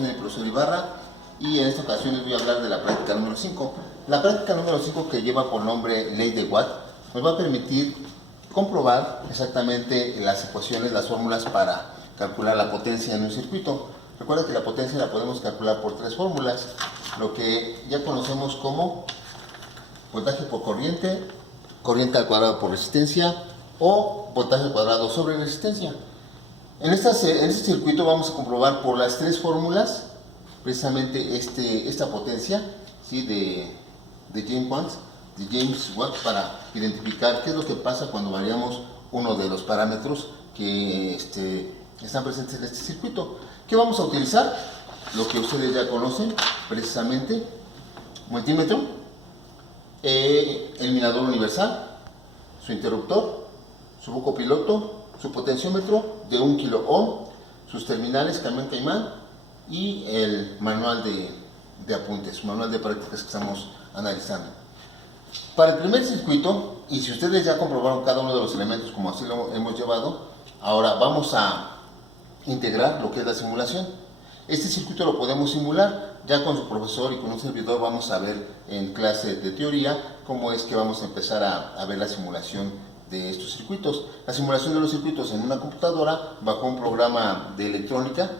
soy el profesor Ibarra y en esta ocasión les voy a hablar de la práctica número 5. La práctica número 5, que lleva por nombre Ley de Watt, nos va a permitir comprobar exactamente las ecuaciones, las fórmulas para calcular la potencia en un circuito. Recuerda que la potencia la podemos calcular por tres fórmulas, lo que ya conocemos como voltaje por corriente, corriente al cuadrado por resistencia o voltaje al cuadrado sobre resistencia. En este circuito vamos a comprobar por las tres fórmulas precisamente esta potencia, ¿sí? de James Watt, para identificar qué es lo que pasa cuando variamos uno de los parámetros que están presentes en este circuito. ¿Qué vamos a utilizar? Lo que ustedes ya conocen, precisamente, multímetro, el minador universal, su interruptor, su foco piloto, su potenciómetro de 1 kilo ohm, sus terminales camión caimán y el manual de apuntes, manual de prácticas que estamos analizando. Para el primer circuito, y si ustedes ya comprobaron cada uno de los elementos como así lo hemos llevado, ahora vamos a integrar lo que es la simulación. Este circuito lo podemos simular, ya con su profesor y con un servidor vamos a ver en clase de teoría cómo es que vamos a empezar a ver la simulación de estos circuitos. La simulación de los circuitos en una computadora bajo un programa de electrónica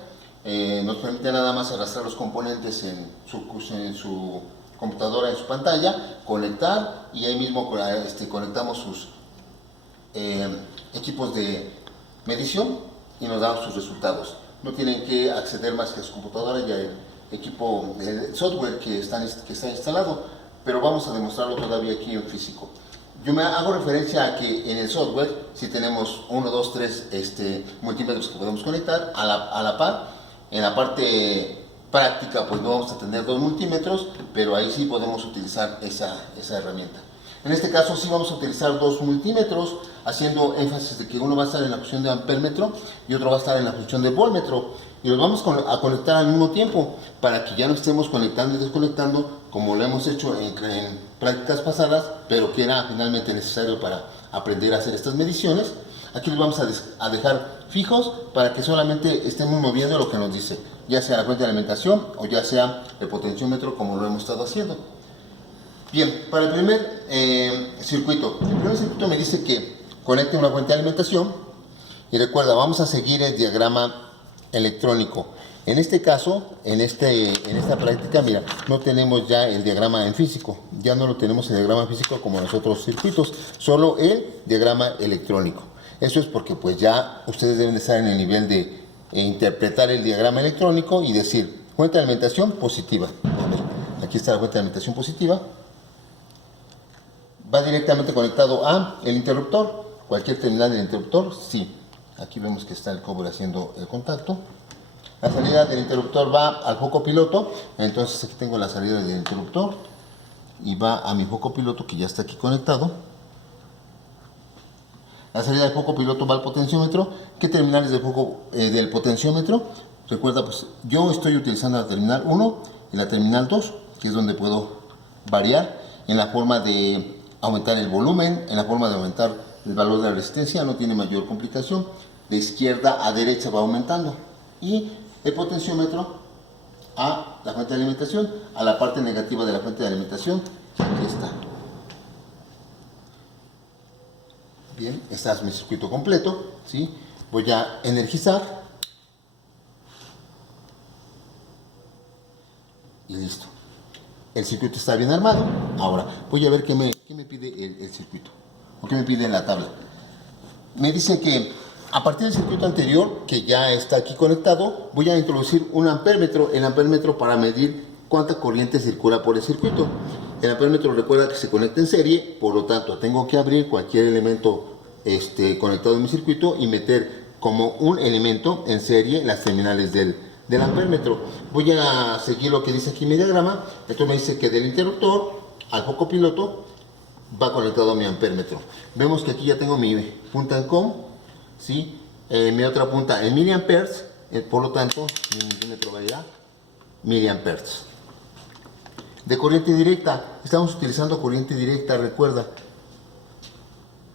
nos permite nada más arrastrar los componentes en su computadora, en su pantalla, conectar y ahí mismo conectamos sus equipos de medición y nos dan sus resultados. No tienen que acceder más que a su computadora y al equipo, el software que está instalado, pero vamos a demostrarlo todavía aquí en físico. Yo me hago referencia a que en el software, si tenemos 1, 2, 3 multímetros que podemos conectar a la par, en la parte práctica pues no vamos a tener 2 multímetros, pero ahí sí podemos utilizar esa herramienta. En este caso sí vamos a utilizar 2 multímetros, haciendo énfasis de que uno va a estar en la función de ampermetro y otro va a estar en la función de voltmetro. Y los vamos a conectar al mismo tiempo, para que ya no estemos conectando y desconectando como lo hemos hecho en prácticas pasadas, pero que era finalmente necesario para aprender a hacer estas mediciones. Aquí los vamos a dejar fijos para que solamente estemos moviendo lo que nos dice, ya sea la fuente de alimentación o ya sea el potenciómetro, como lo hemos estado haciendo. Bien, para el primer circuito me dice que conecte una fuente de alimentación y recuerda, vamos a seguir el diagrama electrónico. En este caso, en esta práctica, mira, no tenemos ya el diagrama en físico, ya no lo tenemos el diagrama físico como en los otros circuitos, solo el diagrama electrónico. Eso es porque pues ya ustedes deben de estar en el nivel de interpretar el diagrama electrónico y decir, fuente de alimentación positiva. Aquí está la fuente de alimentación positiva. Va directamente conectado a el interruptor, cualquier terminal del interruptor, sí. Aquí vemos que está el cobre haciendo el contacto. La salida del interruptor va al foco piloto, entonces aquí tengo la salida del interruptor y va a mi foco piloto que ya está aquí conectado. La salida del foco piloto va al potenciómetro. ¿Qué terminales del potenciómetro? Recuerda, pues yo estoy utilizando la terminal 1 y la terminal 2, que es donde puedo variar en la forma de aumentar el volumen, en la forma de aumentar el valor de la resistencia, no tiene mayor complicación. De izquierda a derecha va aumentando. Y el potenciómetro a la fuente de alimentación, a la parte negativa de la fuente de alimentación, aquí está. Bien, este es mi circuito completo, ¿sí? Voy a energizar y listo. El circuito está bien armado. Ahora voy a ver qué me pide el circuito o qué me pide en la tabla. Me dice que a partir del circuito anterior, que ya está aquí conectado, voy a introducir un amperímetro, el amperímetro para medir cuánta corriente circula por el circuito. El amperímetro recuerda que se conecta en serie, por lo tanto tengo que abrir cualquier elemento conectado en mi circuito y meter como un elemento en serie las terminales del amperímetro. Voy a seguir lo que dice aquí mi diagrama. Esto me dice que del interruptor al foco piloto va conectado a mi amperímetro. Vemos que aquí ya tengo mi punta en COM, ¿sí? Mi otra punta en miliamperes, por lo tanto mi multímetro valía miliamperes. De corriente directa, estamos utilizando corriente directa, recuerda.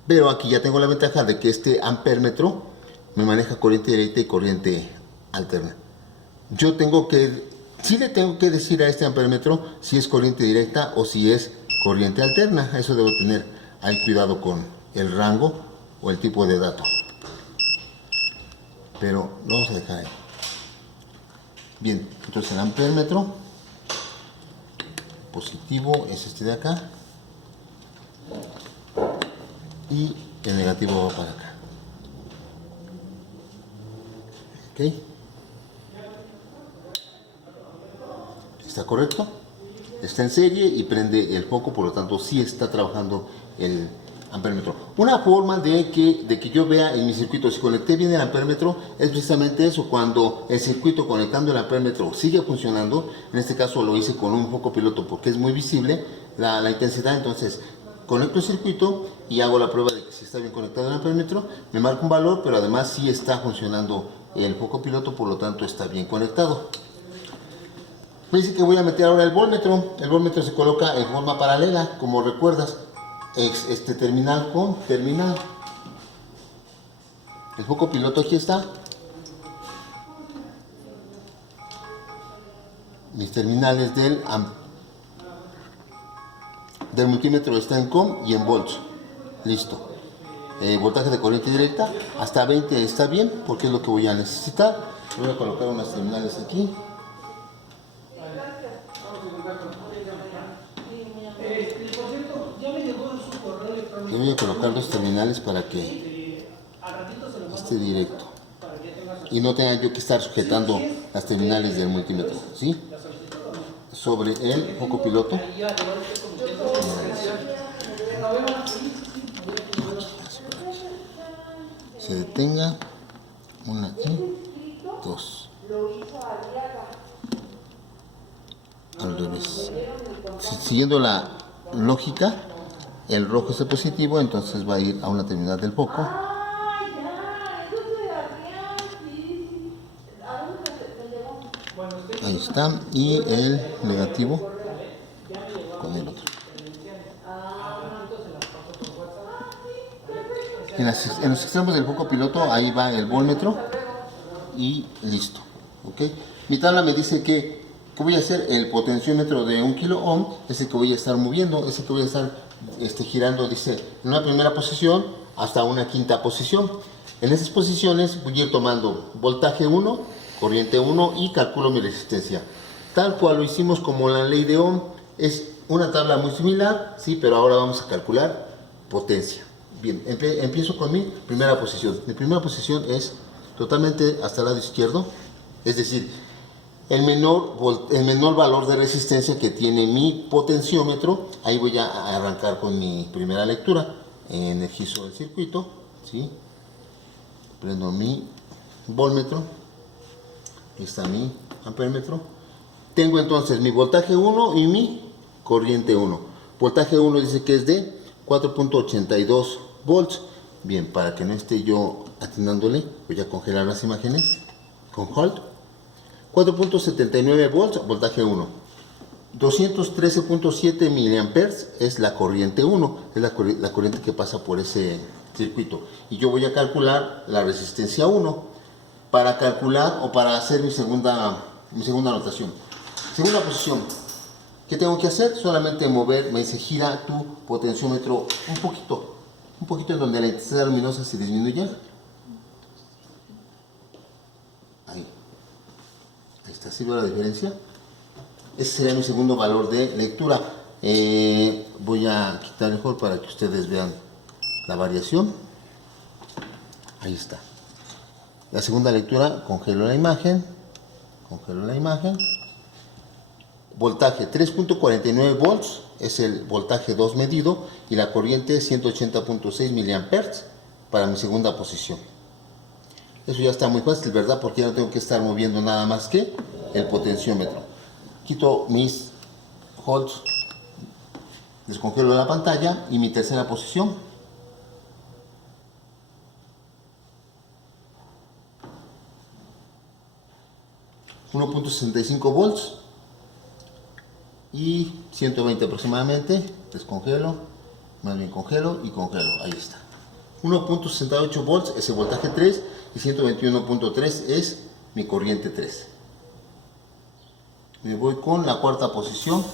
Pero aquí ya tengo la ventaja de que este amperímetro me maneja corriente directa y corriente alterna. yo sí le tengo que decir a este amperímetro si es corriente directa o si es corriente alterna. Eso debo tener ahí cuidado con el rango o el tipo de dato. Pero lo vamos a dejar ahí. Bien, entonces el amperímetro positivo es este de acá y el negativo va para acá. ¿Ok? ¿Está correcto? Está en serie y prende el foco, por lo tanto sí está trabajando el amperímetro. Una forma de que yo vea en mi circuito si conecté bien el amperímetro es precisamente eso, cuando el circuito conectando el amperímetro sigue funcionando. En este caso lo hice con un foco piloto porque es muy visible la intensidad. Entonces conecto el circuito y hago la prueba de que si está bien conectado el amperímetro, me marca un valor, pero además sí está funcionando el foco piloto, por lo tanto está bien conectado. Me dice que voy a meter ahora el voltmetro. El voltmetro se coloca en forma paralela, como recuerdas, este terminal con terminal. El foco piloto aquí está. Mis terminales del multímetro están en COM y en volts. Listo. Voltaje de corriente directa hasta 20 está bien, porque es lo que voy a necesitar. Voy a colocar unas terminales aquí. Yo voy a colocar dos terminales para que esté directo y no tenga yo que estar sujetando las terminales del multímetro, ¿sí? Sobre el foco piloto. Se detenga. Una y dos. Al revés. Siguiendo la lógica, el rojo es el positivo, entonces va a ir a una terminal del foco. Ahí está. Y el negativo con el otro. En los extremos del foco piloto, ahí va el voltmetro y listo. ¿Okay? Mi tabla me dice que voy a hacer el potenciómetro de 1 kilo ohm, es el que voy a estar moviendo, es el que voy a estar girando, dice, en una primera posición hasta una quinta posición. En esas posiciones voy a ir tomando voltaje 1, corriente 1 y calculo mi resistencia. Tal cual lo hicimos como la ley de Ohm, es una tabla muy similar, sí, pero ahora vamos a calcular potencia. Bien, empiezo con mi primera posición. Mi primera posición es totalmente hasta el lado izquierdo, es decir, el menor valor de resistencia que tiene mi potenciómetro. Ahí voy a arrancar con mi primera lectura. Energizo el circuito, ¿sí? Prendo mi voltmetro. Ahí está mi amperímetro. Tengo entonces mi voltaje 1 y mi corriente 1. Voltaje 1 dice que es de 4.82 volts. Bien, para que no esté yo atinándole, voy a congelar las imágenes con Hold. 4.79 volts, voltaje 1. 213.7 miliamperes es la corriente 1, es la corriente que pasa por ese circuito. Y yo voy a calcular la resistencia 1 para calcular o para hacer mi segunda anotación. Segunda posición. ¿Qué tengo que hacer? Solamente mover, me dice gira tu potenciómetro un poquito en donde la intensidad luminosa se disminuya. Ahí está, ¿sí veo la diferencia? Ese sería mi segundo valor de lectura. Voy a quitar el hold para que ustedes vean la variación. Ahí está. La segunda lectura, congelo la imagen. Voltaje 3.49 volts es el voltaje 2 medido y la corriente 180.6 miliamperes para mi segunda posición. Eso ya está muy fácil, ¿verdad? Porque ya no tengo que estar moviendo nada más que el potenciómetro. Quito mis holds, descongelo la pantalla y mi tercera posición. $1.65 volts y 120 aproximadamente. Descongelo, más bien congelo y congelo. Ahí está. 1.68 volts es el voltaje 3 y 121.3 es mi corriente 3. Me voy con la cuarta posición.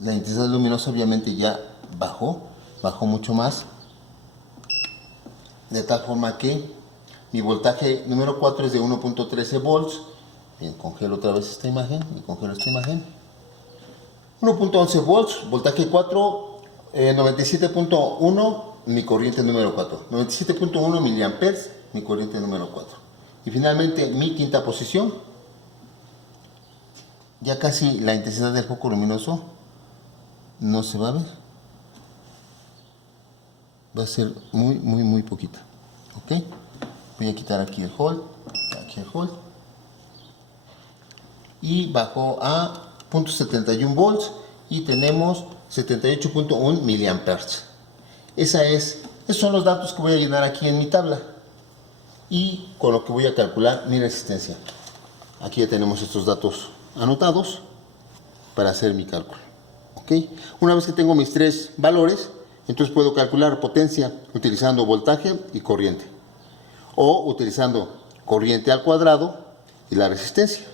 La intensidad luminosa obviamente ya bajó mucho más, de tal forma que mi voltaje número 4 es de 1.13 volts. Bien, congelo otra vez esta imagen y congelo esta imagen. 1.11 volts, voltaje 4, 97.1 mi corriente número 4, 97.1 miliamperes mi corriente número 4. Y finalmente mi quinta posición, ya casi la intensidad del foco luminoso no se va a ver, va a ser muy poquita. Ok, voy a quitar aquí el hold, y bajo a 0.71 volts y tenemos 78.1 miliamperes. Esos son los datos que voy a llenar aquí en mi tabla y con lo que voy a calcular mi resistencia. Aquí ya tenemos estos datos anotados para hacer mi cálculo. ¿Okay? Una vez que tengo mis tres valores, entonces puedo calcular potencia utilizando voltaje y corriente, o utilizando corriente al cuadrado y la resistencia,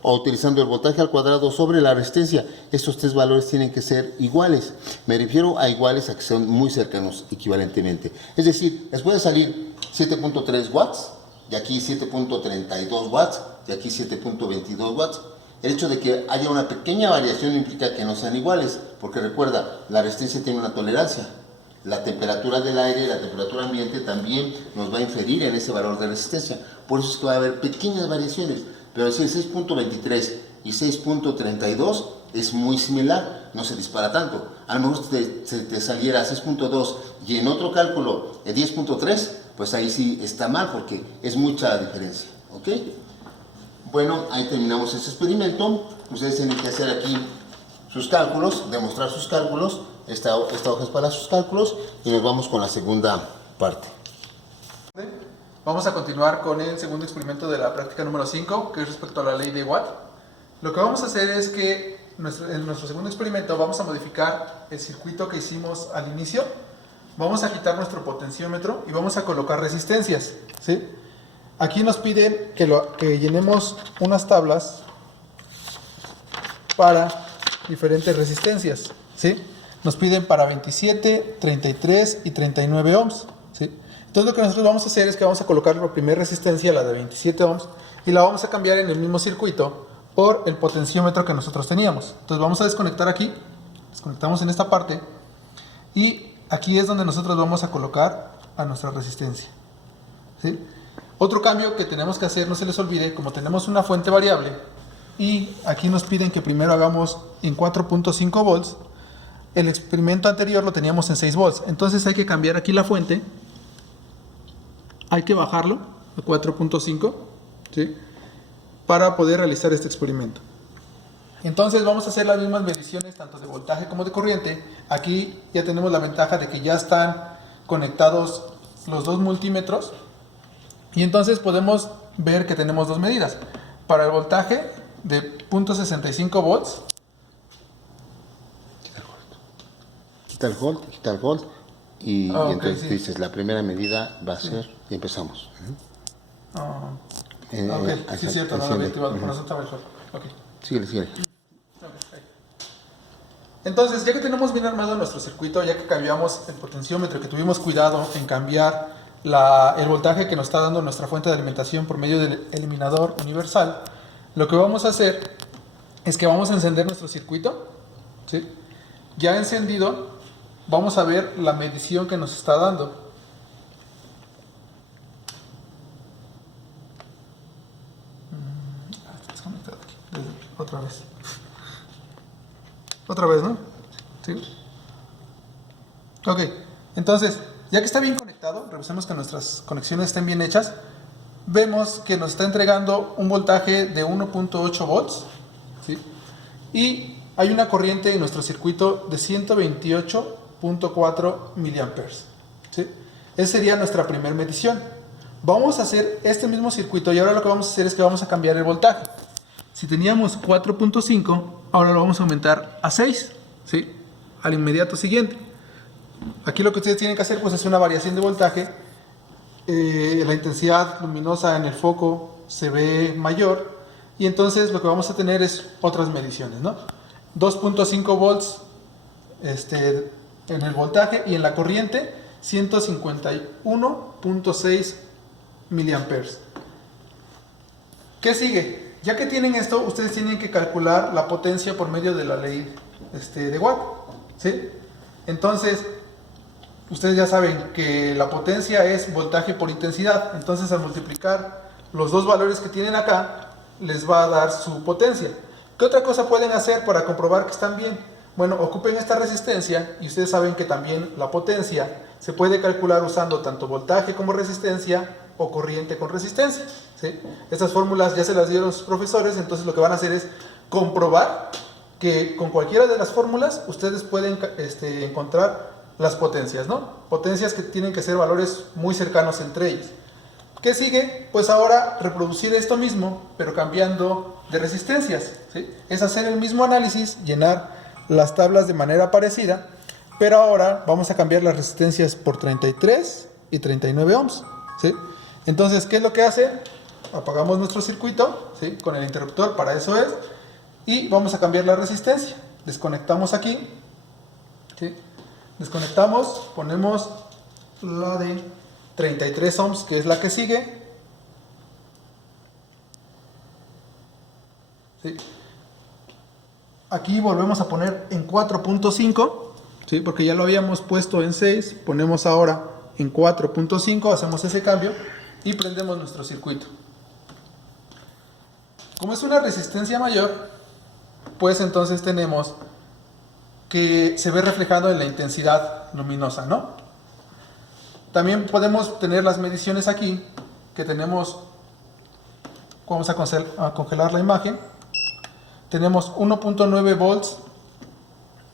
o utilizando el voltaje al cuadrado sobre la resistencia. Estos tres valores tienen que ser iguales. Me refiero a iguales a que son muy cercanos equivalentemente. Es decir, les puede salir 7.3 watts, y aquí 7.32 watts, y aquí 7.22 watts. El hecho de que haya una pequeña variación no implica que no sean iguales, porque recuerda, la resistencia tiene una tolerancia. La temperatura del aire y la temperatura ambiente también nos va a inferir en ese valor de resistencia. Por eso es que va a haber pequeñas variaciones. Pero si el 6.23 y 6.32 es muy similar, no se dispara tanto. A lo mejor te saliera 6.2 y en otro cálculo 10.3, pues ahí sí está mal porque es mucha diferencia. ¿Ok? Bueno, ahí terminamos este experimento. Ustedes tienen que hacer aquí sus cálculos, demostrar sus cálculos. Esta hoja es para sus cálculos y nos vamos con la segunda parte. Vamos a continuar con el segundo experimento de la práctica número 5, que es respecto a la ley de Watt. Lo que vamos a hacer es que en nuestro segundo experimento vamos a modificar el circuito que hicimos al inicio. Vamos a quitar nuestro potenciómetro y vamos a colocar resistencias, ¿sí? Aquí nos piden que llenemos unas tablas para diferentes resistencias, ¿sí? Nos piden para 27, 33 y 39 ohms, ¿sí? Entonces lo que nosotros vamos a hacer es que vamos a colocar la primera resistencia, la de 27 ohms, y la vamos a cambiar en el mismo circuito por el potenciómetro que nosotros teníamos. Entonces vamos a desconectar aquí, desconectamos en esta parte, y aquí es donde nosotros vamos a colocar a nuestra resistencia, ¿sí? Otro cambio que tenemos que hacer, no se les olvide, como tenemos una fuente variable, y aquí nos piden que primero hagamos en 4.5 volts, el experimento anterior lo teníamos en 6 volts, entonces hay que cambiar aquí la fuente, hay que bajarlo a 4.5, ¿sí? Para poder realizar este experimento. Entonces vamos a hacer las mismas mediciones tanto de voltaje como de corriente. Aquí ya tenemos la ventaja de que ya están conectados los dos multímetros y entonces podemos ver que tenemos dos medidas. Para el voltaje de 0.65 volts, Quita el hold y entonces sí. dices la primera medida va a ser y empezamos. Ok, sí es cierto, no lo había activado, por eso estaba el hold. Okay. Síguele. Entonces, ya que tenemos bien armado nuestro circuito, ya que cambiamos el potenciómetro, que tuvimos cuidado en cambiar el voltaje que nos está dando nuestra fuente de alimentación por medio del eliminador universal, lo que vamos a hacer es que vamos a encender nuestro circuito, ¿sí? Ya encendido, vamos a ver la medición que nos está dando. Está desconectado aquí. Otra vez, ¿no? ¿Sí? Ok, entonces, ya que está bien conectado, revisemos que nuestras conexiones estén bien hechas. Vemos que nos está entregando un voltaje de 1.8 volts, ¿sí? Y hay una corriente en nuestro circuito de 128.4 miliamperes, ¿sí? Esa sería nuestra primera medición. Vamos a hacer este mismo circuito y ahora lo que vamos a hacer es que vamos a cambiar el voltaje. Si teníamos 4.5, ahora lo vamos a aumentar a 6, ¿sí? Al inmediato siguiente. Aquí lo que ustedes tienen que hacer pues es una variación de voltaje. La intensidad luminosa en el foco se ve mayor y entonces lo que vamos a tener es otras mediciones, ¿no? 2.5 volts en el voltaje y en la corriente 151.6 miliamperes. ¿Qué sigue? Ya que tienen esto, ustedes tienen que calcular la potencia por medio de la ley de Watt, ¿sí? Entonces, ustedes ya saben que la potencia es voltaje por intensidad. Entonces, al multiplicar los dos valores que tienen acá, les va a dar su potencia. ¿Qué otra cosa pueden hacer para comprobar que están bien? Bueno, ocupen esta resistencia y ustedes saben que también la potencia se puede calcular usando tanto voltaje como resistencia o corriente con resistencia, ¿sí? Estas fórmulas ya se las dieron sus profesores, entonces lo que van a hacer es comprobar que con cualquiera de las fórmulas ustedes pueden encontrar las potencias, ¿no? Potencias que tienen que ser valores muy cercanos entre ellos. ¿Qué sigue? Pues ahora reproducir esto mismo, pero cambiando de resistencias, ¿sí? Es hacer el mismo análisis, llenar las tablas de manera parecida, pero ahora vamos a cambiar las resistencias por 33 y 39 ohms, ¿sí? Entonces, ¿qué es lo que hace? Apagamos nuestro circuito, ¿sí? Con el interruptor, para eso es, y vamos a cambiar la resistencia. Desconectamos aquí, ¿sí? Desconectamos, ponemos la de 33 ohms, que es la que sigue, ¿sí? Aquí volvemos a poner en 4.5, ¿sí? Porque ya lo habíamos puesto en 6, ponemos ahora en 4.5, hacemos ese cambio y prendemos nuestro circuito. Como es una resistencia mayor, pues entonces tenemos que se ve reflejado en la intensidad luminosa, ¿no? También podemos tener las mediciones aquí, que tenemos, vamos a congelar la imagen, tenemos 1.9 volts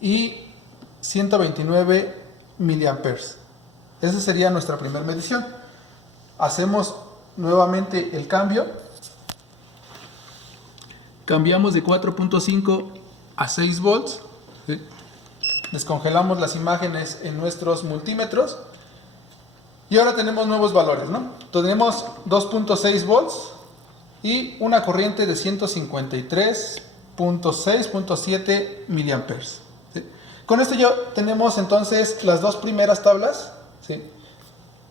y 129 miliamperes. Esa sería nuestra primera medición. Hacemos nuevamente el cambio, cambiamos de 4.5 a 6 volts, ¿sí? Descongelamos las imágenes en nuestros multímetros y ahora tenemos nuevos valores, ¿no? Tenemos 2.6 volts y una corriente de 153.6.7 miliamperes, ¿sí? Con esto ya tenemos entonces las dos primeras tablas, ¿sí?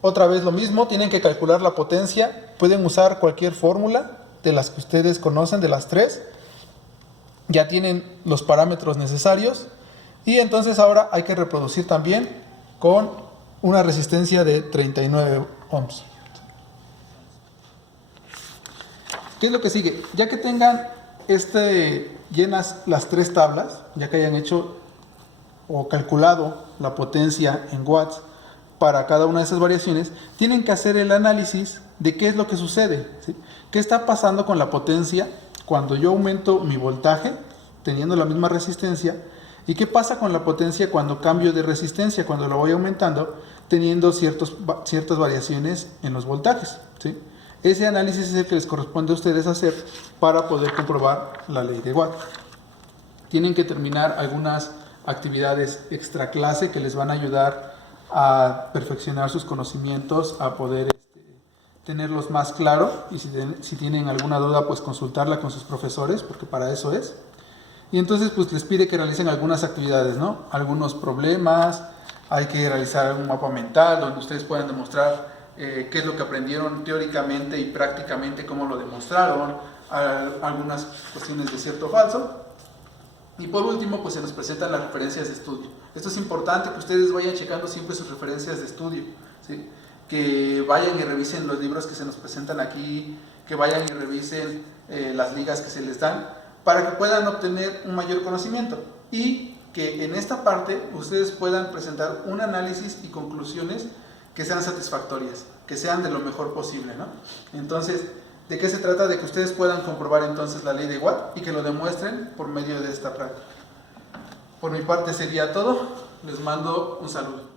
Otra vez lo mismo, tienen que calcular la potencia, pueden usar cualquier fórmula de las que ustedes conocen, de las tres, ya tienen los parámetros necesarios y entonces ahora hay que reproducir también con una resistencia de 39 ohms. ¿Qué es lo que sigue? Ya que tengan llenas las tres tablas, ya que hayan hecho o calculado la potencia en watts para cada una de esas variaciones, tienen que hacer el análisis de qué es lo que sucede, ¿sí? ¿Qué está pasando con la potencia cuando yo aumento mi voltaje teniendo la misma resistencia? ¿Y qué pasa con la potencia cuando cambio de resistencia, cuando la voy aumentando teniendo ciertas variaciones en los voltajes, ¿sí? Ese análisis es el que les corresponde a ustedes hacer para poder comprobar la ley de Watt. Tienen que terminar algunas actividades extra clase que les van a ayudar a perfeccionar sus conocimientos, a poder tenerlos más claro y si tienen alguna duda pues consultarla con sus profesores porque para eso es. Y entonces pues les pide que realicen algunas actividades, ¿no? Algunos problemas, hay que realizar un mapa mental donde ustedes puedan demostrar qué es lo que aprendieron teóricamente y prácticamente cómo lo demostraron, algunas cuestiones de cierto o falso. Y por último, pues se nos presentan las referencias de estudio. Esto es importante que ustedes vayan checando siempre sus referencias de estudio, ¿sí? Que vayan y revisen los libros que se nos presentan aquí, que vayan y revisen las ligas que se les dan, para que puedan obtener un mayor conocimiento y que en esta parte ustedes puedan presentar un análisis y conclusiones que sean satisfactorias, que sean de lo mejor posible, ¿no? Entonces, ¿de qué se trata? De que ustedes puedan comprobar entonces la ley de Watt y que lo demuestren por medio de esta práctica. Por mi parte sería todo. Les mando un saludo.